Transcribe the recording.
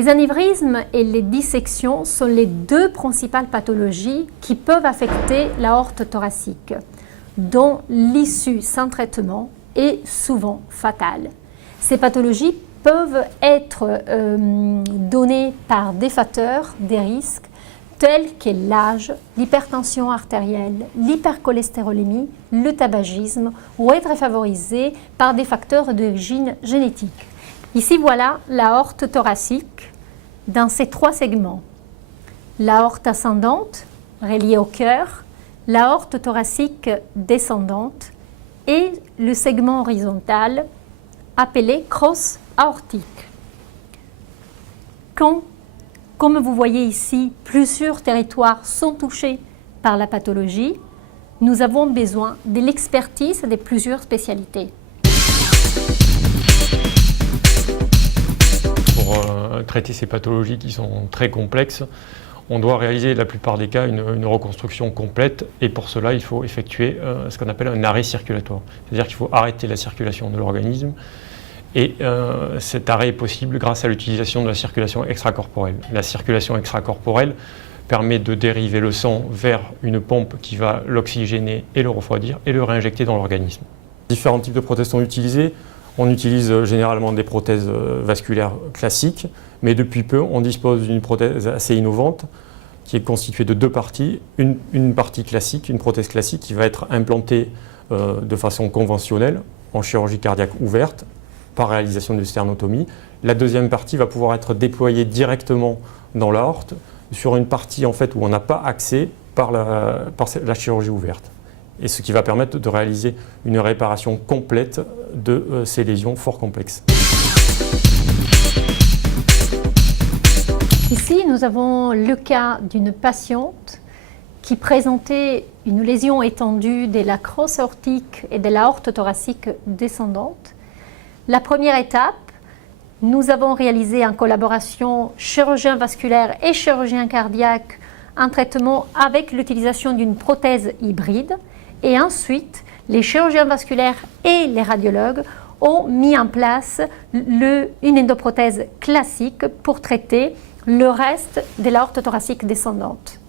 Les anévrismes et les dissections sont les deux principales pathologies qui peuvent affecter l'aorte thoracique, dont l'issue sans traitement est souvent fatale. Ces pathologies peuvent être données par des facteurs, des risques, tels que l'âge, l'hypertension artérielle, l'hypercholestérolémie, le tabagisme, ou être favorisées par des facteurs d'origine génétique. Ici, voilà l'aorte thoracique dans ses trois segments. L'aorte ascendante, reliée au cœur, l'aorte thoracique descendante et le segment horizontal appelé crosse aortique. Quand, comme vous voyez ici, plusieurs territoires sont touchés par la pathologie, nous avons besoin de l'expertise de plusieurs spécialités. Pour traiter ces pathologies qui sont très complexes, on doit réaliser la plupart des cas une reconstruction complète et pour cela il faut effectuer ce qu'on appelle un arrêt circulatoire. C'est-à-dire qu'il faut arrêter la circulation de l'organisme et cet arrêt est possible grâce à l'utilisation de la circulation extracorporelle. La circulation extracorporelle permet de dériver le sang vers une pompe qui va l'oxygéner et le refroidir et le réinjecter dans l'organisme. Différents types de prothèses sont utilisés. On utilise généralement des prothèses vasculaires classiques, mais depuis peu, on dispose d'une prothèse assez innovante qui est constituée de deux parties. Une partie classique, une prothèse classique qui va être implantée de façon conventionnelle en chirurgie cardiaque ouverte par réalisation de sternotomie. La deuxième partie va pouvoir être déployée directement dans l'aorte sur une partie en fait, où on n'a pas accès par la chirurgie ouverte. Et ce qui va permettre de réaliser une réparation complète de ces lésions fort complexes. Ici, nous avons le cas d'une patiente qui présentait une lésion étendue de la crosse aortique et de l'aorte thoracique descendante. La première étape, nous avons réalisé en collaboration chirurgien vasculaire et chirurgien cardiaque un traitement avec l'utilisation d'une prothèse hybride. Et ensuite, les chirurgiens vasculaires et les radiologues ont mis en place une endoprothèse classique pour traiter le reste de l'aorte thoracique descendante.